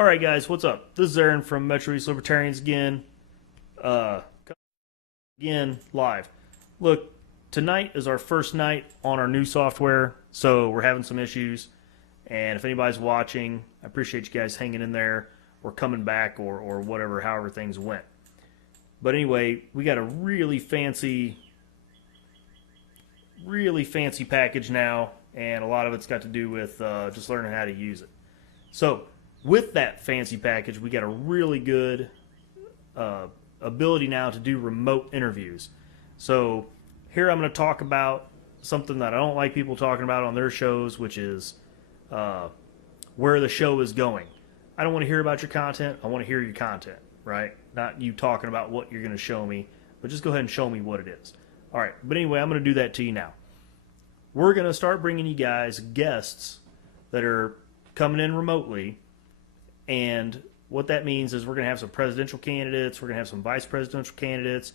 All right, guys, what's up? This is Aaron from Metro East Libertarians again. Uh, Again, live. Look, tonight is our first night on our new software, so we're having some issues. And if anybody's watching, I appreciate you guys hanging in there or coming back or whatever, however things went. But anyway, we got a really fancy package now, and a lot of it's got to do with just learning how to use it. So, with that fancy package, we got a really good ability now to do remote interviews. So here I'm going to talk about something that I don't like people talking about on their shows, which is where the show is going. I don't want to hear about your content. I want to hear your content, right? Not you talking about what you're going to show me, but just go ahead and show me what it is. All right, but anyway, I'm going to do that to you now. We're going to start bringing you guys guests that are coming in remotely. And what that means is we're going to have some presidential candidates. We're going to have some vice presidential candidates.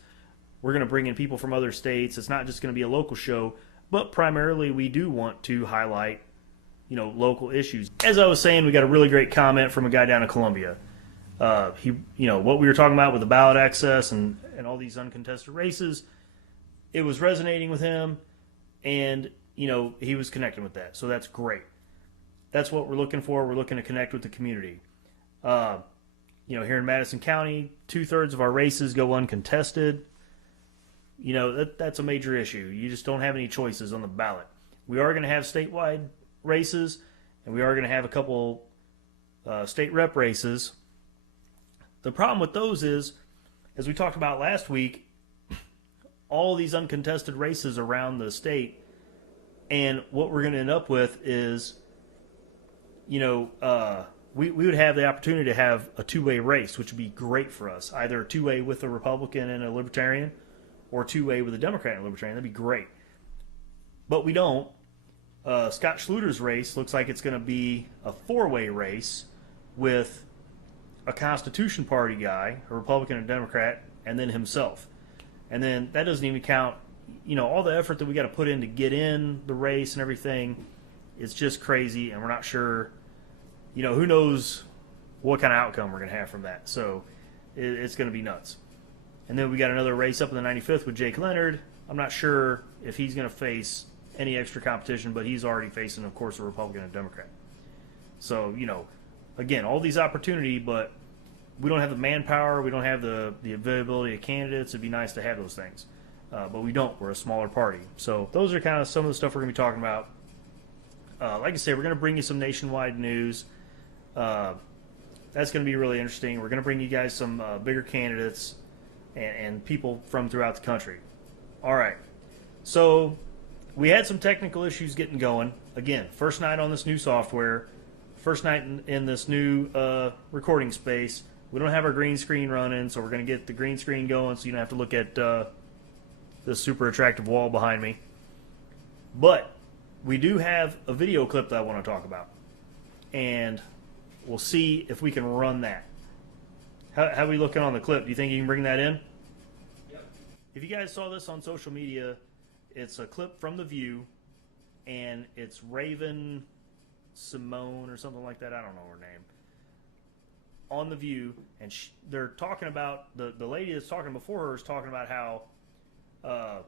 We're going to bring in people from other states. It's not just going to be a local show, but primarily we do want to highlight, local issues. As I was saying, we got a really great comment from a guy down in Columbia. What we were talking about with the ballot access and all these uncontested races, it was resonating with him, and, he was connecting with that. So that's great. That's what we're looking for. We're looking to connect with the community. Here in Madison County, 2/3 of our races go uncontested. That's a major issue. You just don't have any choices on the ballot. We are going to have statewide races, and we are going to have a couple state rep races. The problem with those is, as we talked about last week, all these uncontested races around the state, and what we're going to end up with is, we would have the opportunity to have a two-way race, which would be great for us. Either a two-way with a Republican and a Libertarian, or two-way with a Democrat and a Libertarian. That'd be great. But we don't. Scott Schluter's race looks like it's going to be a four-way race with a Constitution Party guy, a Republican and Democrat, and then himself. And then that doesn't even count, all the effort that we got to put in to get in the race and everything. It's just crazy, and we're not sure. Who knows what kind of outcome we're going to have from that. So it's going to be nuts. And then we got another race up in the 95th with Jake Leonard. I'm not sure if he's going to face any extra competition, but he's already facing, of course, a Republican and a Democrat. So, again, all these opportunity, but we don't have the manpower. We don't have the availability of candidates. It'd be nice to have those things. But we don't. We're a smaller party. So those are kind of some of the stuff we're going to be talking about. Like I say, we're going to bring you some nationwide news. That's going to be really interesting. We're going to bring you guys some bigger candidates and people from throughout the country. All right. So we had some technical issues getting going. Again, first night on this new software, first night in this new recording space. We don't have our green screen running, so we're going to get the green screen going so you don't have to look at this super attractive wall behind me. But we do have a video clip that I want to talk about. And we'll see if we can run that. How are we looking on the clip? Do you think you can bring that in? Yep. If you guys saw this on social media, it's a clip from The View, and it's Raven Simone or something like that. I don't know her name. On The View, and they're talking about, the lady that's talking before her is talking about how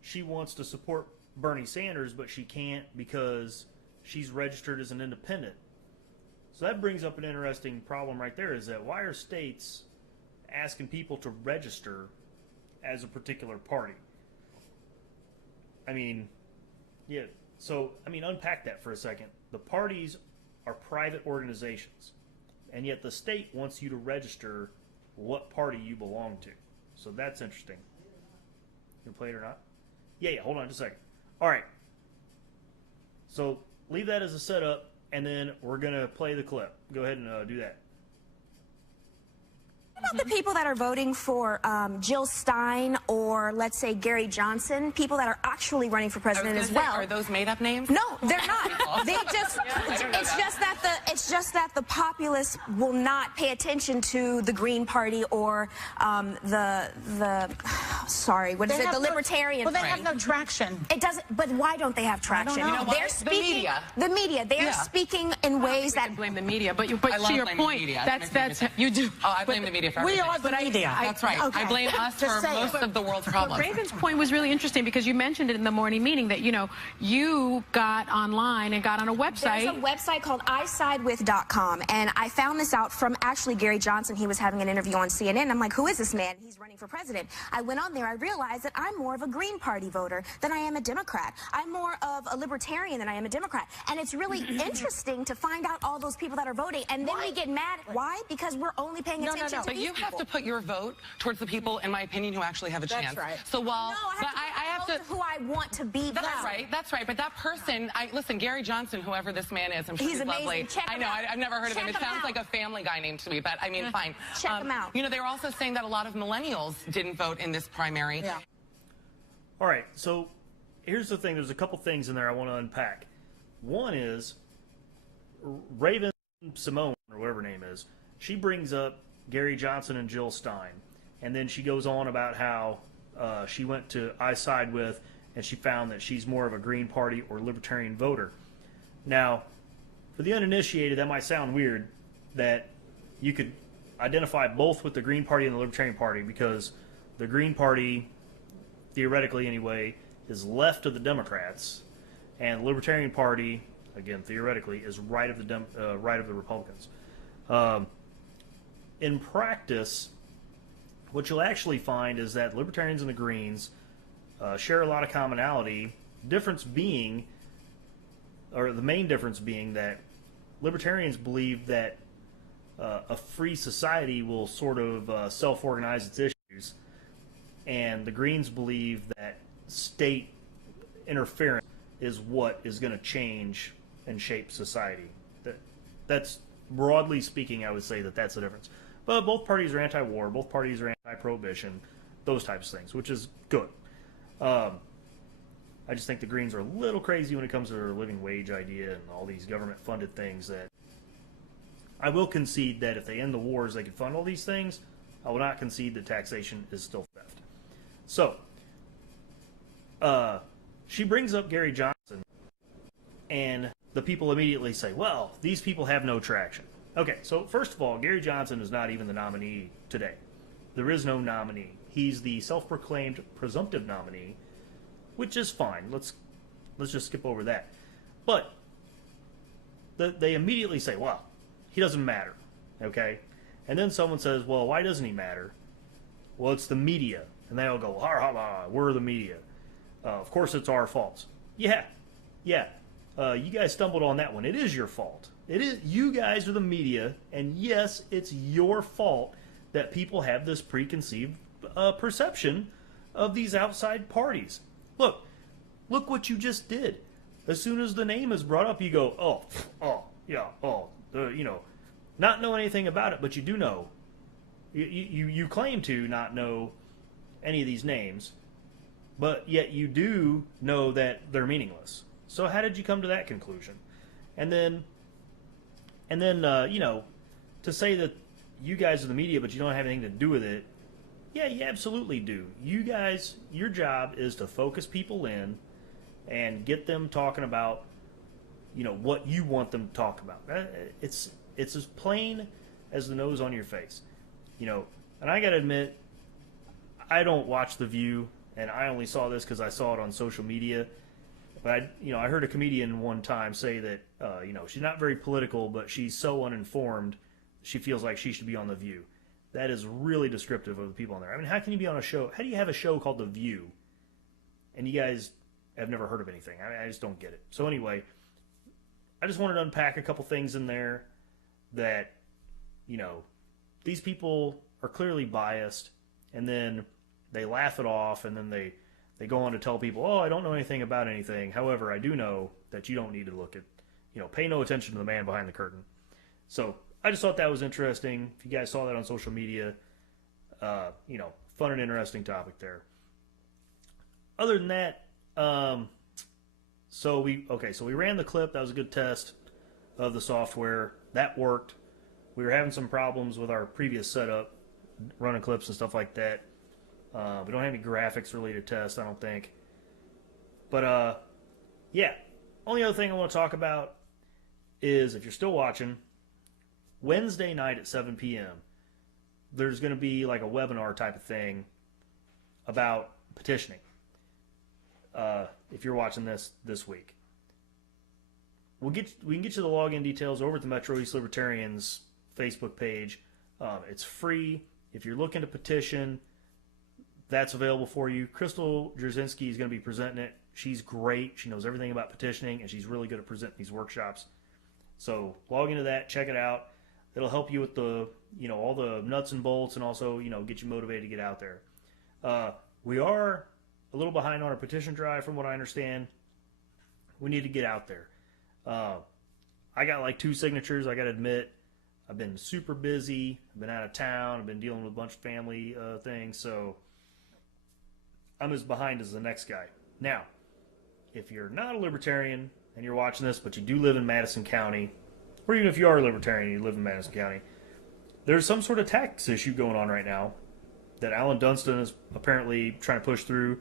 she wants to support Bernie Sanders, but she can't because she's registered as an independent. So that brings up an interesting problem right there, is that why are states asking people to register as a particular party? Unpack that for a second. The parties are private organizations, and yet the state wants you to register what party you belong to. So that's interesting. You can play it or not? Yeah, hold on just a second. All right. So leave that as a setup, and then we're going to play the clip. Go ahead and do that. What about the people that are voting for Jill Stein or, let's say, Gary Johnson, people that are actually running for president as well? Are those made-up names? No, they're not. They just, it's just that the populace will not pay attention to the Green Party or sorry, what is it? The Libertarian Party. Party. Well, they have no traction. It doesn't. But why don't they have traction? You know what? They're speaking. The media. The media. They are speaking in ways that blame the media. But to your point, that's you do. Oh, I blame the media for everything. We are the media. That's right. Okay. I blame us for most of the world's problems. Raven's point was really interesting because you mentioned it in the morning meeting that, you know, you got online and got on a website. There's a website called isidewith.com, and I found this out from actually Gary Johnson. He was having an interview on CNN. I'm like, who is this man? He's running for president. I went on there. I realized that I'm more of a Green Party voter than I am a Democrat. I'm more of a Libertarian than I am a Democrat. And it's really interesting to find out all those people that are voting, and then we get mad. Why? Because we're only paying attention to But these you have to put your vote towards the people, in my opinion, who actually have a chance. That's right. So while I have to who I want to be. That's right. That's right. But that person, listen, Gary Johnson, whoever this man is, I'm sure he's amazing. lovely. Check I him know. out. I've never heard of him. It Check him sounds out. like a Family Guy name to me, but I mean, fine. Check him out. You know, they were also saying that a lot of millennials didn't vote in this primary. Yeah. All right, so here's the thing. There's a couple things in there I want to unpack. One is Raven Simone, or whatever her name is, she brings up Gary Johnson and Jill Stein. And then she goes on about how she went to I Side With, and she found that she's more of a Green Party or Libertarian voter. Now, for the uninitiated, that might sound weird that you could identify both with the Green Party and the Libertarian Party, because the Green Party, theoretically anyway, is left of the Democrats, and the Libertarian Party, again theoretically, is right of the Republicans. In practice, what you'll actually find is that Libertarians and the Greens share a lot of commonality. Difference being, or the main difference being, that Libertarians believe that a free society will sort of self-organize its issues, and the Greens believe that state interference is what is going to change and shape society. That's broadly speaking, I would say that that's the difference. But both parties are anti-war, both parties are anti-prohibition, those types of things, which is good. I just think the Greens are a little crazy when it comes to their living wage idea and all these government-funded things. That I will concede that if they end the wars, they can fund all these things. I will not concede that taxation is still theft. So, she brings up Gary Johnson, and the people immediately say, well, these people have no traction. Okay, so first of all, Gary Johnson is not even the nominee today. There is no nominee. He's the self-proclaimed presumptive nominee, which is fine. Let's just skip over that. But they immediately say, well, he doesn't matter, okay? And then someone says, well, why doesn't he matter? Well, it's the media. And they all go, ha, ha, ha, we're the media. Of course it's our fault. Yeah. You guys stumbled on that one. It is your fault. It is. You guys are the media, and yes, it's your fault that people have this preconceived perception of these outside parties. Look what you just did. As soon as the name is brought up, you go, not know anything about it, but you do know. You claim to not know any of these names, but yet you do know that they're meaningless. So how did you come to that conclusion? And then to say that you guys are the media, but you don't have anything to do with it, yeah, you absolutely do. You guys, your job is to focus people in and get them talking about, what you want them to talk about. It's as plain as the nose on your face. And I got to admit, I don't watch The View, and I only saw this because I saw it on social media. But I heard a comedian one time say that she's not very political, but she's so uninformed, she feels like she should be on The View. That is really descriptive of the people on there. I mean, how can you be on a show? How do you have a show called The View, and you guys have never heard of anything? I just don't get it. So anyway, I just wanted to unpack a couple things in there that, these people are clearly biased, and then they laugh it off, and then they go on to tell people, oh, I don't know anything about anything. However, I do know that you don't need to look at, pay no attention to the man behind the curtain. So I just thought that was interesting. If you guys saw that on social media, fun and interesting topic there. Other than that, so we ran the clip. That was a good test of the software. That worked. We were having some problems with our previous setup, running clips and stuff like that. We don't have any graphics related tests, I don't think. But yeah. Only other thing I want to talk about is, if you're still watching, Wednesday night at 7 p.m. there's going to be like a webinar type of thing about petitioning. If you're watching this week, we can get you the login details over at the Metro East Libertarians Facebook page. It's free. If you're looking to petition, that's available for you. Crystal Jerzinski is going to be presenting it. She's great. She knows everything about petitioning, and she's really good at presenting these workshops. So log into that, check it out. It'll help you with the, all the nuts and bolts, and also, get you motivated to get out there. We are a little behind on our petition drive, from what I understand. We need to get out there. I got like 2 signatures, I got to admit. I've been super busy. I've been out of town. I've been dealing with a bunch of family things, so I'm as behind as the next guy. Now, if you're not a libertarian and you're watching this, but you do live in Madison County, or even if you are a libertarian and you live in Madison County, there's some sort of tax issue going on right now that Alan Dunstan is apparently trying to push through,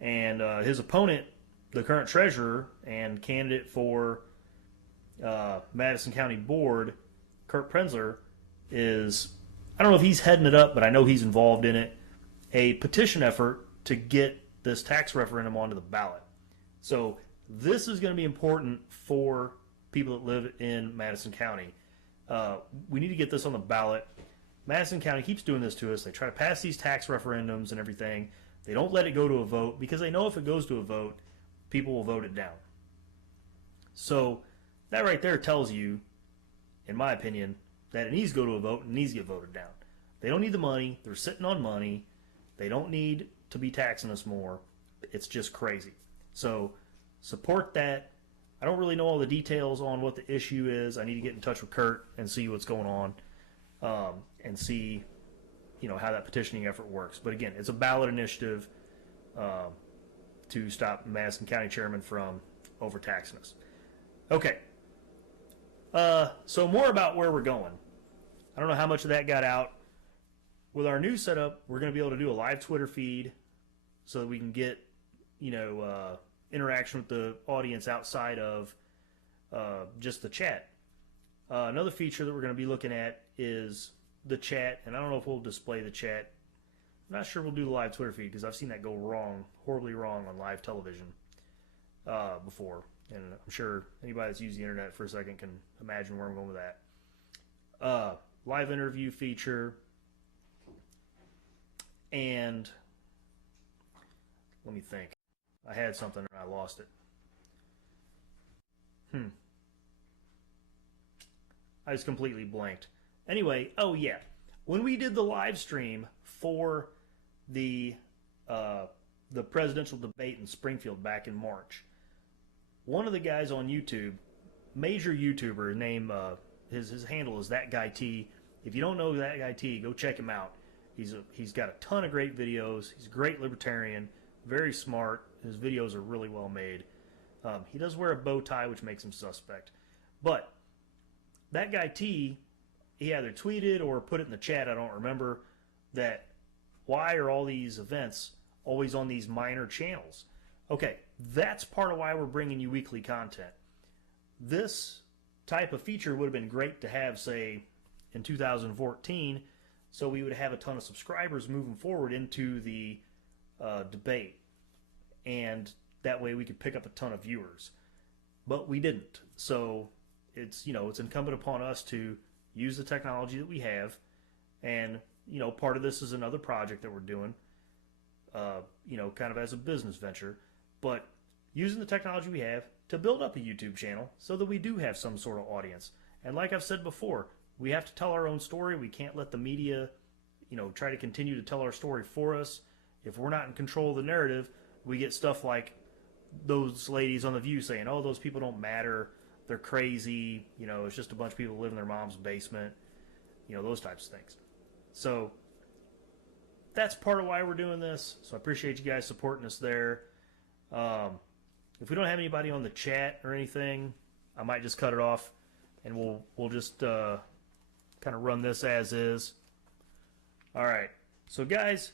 and his opponent, the current treasurer and candidate for Madison County Board, Kurt Prenzler, is, I don't know if he's heading it up, but I know he's involved in it, a petition effort to get this tax referendum onto the ballot. So this is going to be important for people that live in Madison County. We need to get this on the ballot. Madison County keeps doing this to us. They try to pass these tax referendums and everything. They don't let it go to a vote because they know if it goes to a vote, people will vote it down. So that right there tells you, in my opinion, that it needs to go to a vote and needs to get voted down. They don't need the money. They're sitting on money. They don't need to be taxing us more. It's just crazy. So support that. I don't really know all the details on what the issue is. I need to get in touch with Kurt and see what's going on, and see, how that petitioning effort works. But again, it's a ballot initiative to stop Madison County Chairman from overtaxing us. Okay. So more about where we're going. I don't know how much of that got out. With our new setup, we're going to be able to do a live Twitter feed so that we can get, interaction with the audience outside of just the chat. Another feature that we're going to be looking at is the chat, and I don't know if we'll display the chat. I'm not sure we'll do the live Twitter feed because I've seen that go wrong, horribly wrong on live television before, and I'm sure anybody that's used the internet for a second can imagine where I'm going with that. Live interview feature, and let me think. I had something and I lost it. I just completely blanked. Anyway, oh yeah. When we did the live stream for the presidential debate in Springfield back in March, one of the guys on YouTube, major YouTuber, name his handle is That Guy T. If you don't know That Guy T, go check him out. He's got a ton of great videos. He's a great libertarian, very smart. His videos are really well made. He does wear a bow tie, which makes him suspect. But That Guy T, he either tweeted or put it in the chat, I don't remember, that why are all these events always on these minor channels? Okay, that's part of why we're bringing you weekly content. This type of feature would have been great to have, say, in 2014, so we would have a ton of subscribers moving forward into the debate, and that way we could pick up a ton of viewers. But we didn't. So it's incumbent upon us to use the technology that we have, and part of this is another project that we're doing, kind of as a business venture, but using the technology we have to build up a YouTube channel so that we do have some sort of audience. And like I've said before, we have to tell our own story. We can't let the media, try to continue to tell our story for us. If we're not in control of the narrative, we get stuff like those ladies on The View saying, oh, those people don't matter. They're crazy. It's just a bunch of people who live in their mom's basement. Those types of things. So that's part of why we're doing this. So I appreciate you guys supporting us there. If we don't have anybody on the chat or anything, I might just cut it off, and we'll just kind of run this as is. All right. So guys,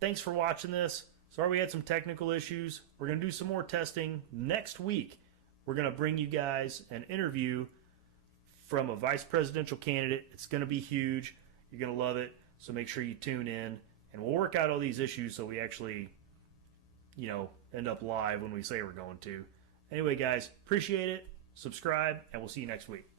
thanks for watching this. Sorry we had some technical issues. We're going to do some more testing next week. We're going to bring you guys an interview from a vice presidential candidate. It's going to be huge. You're going to love it. So make sure you tune in, and we'll work out all these issues so we actually, end up live when we say we're going to. Anyway, guys, appreciate it. Subscribe, and we'll see you next week.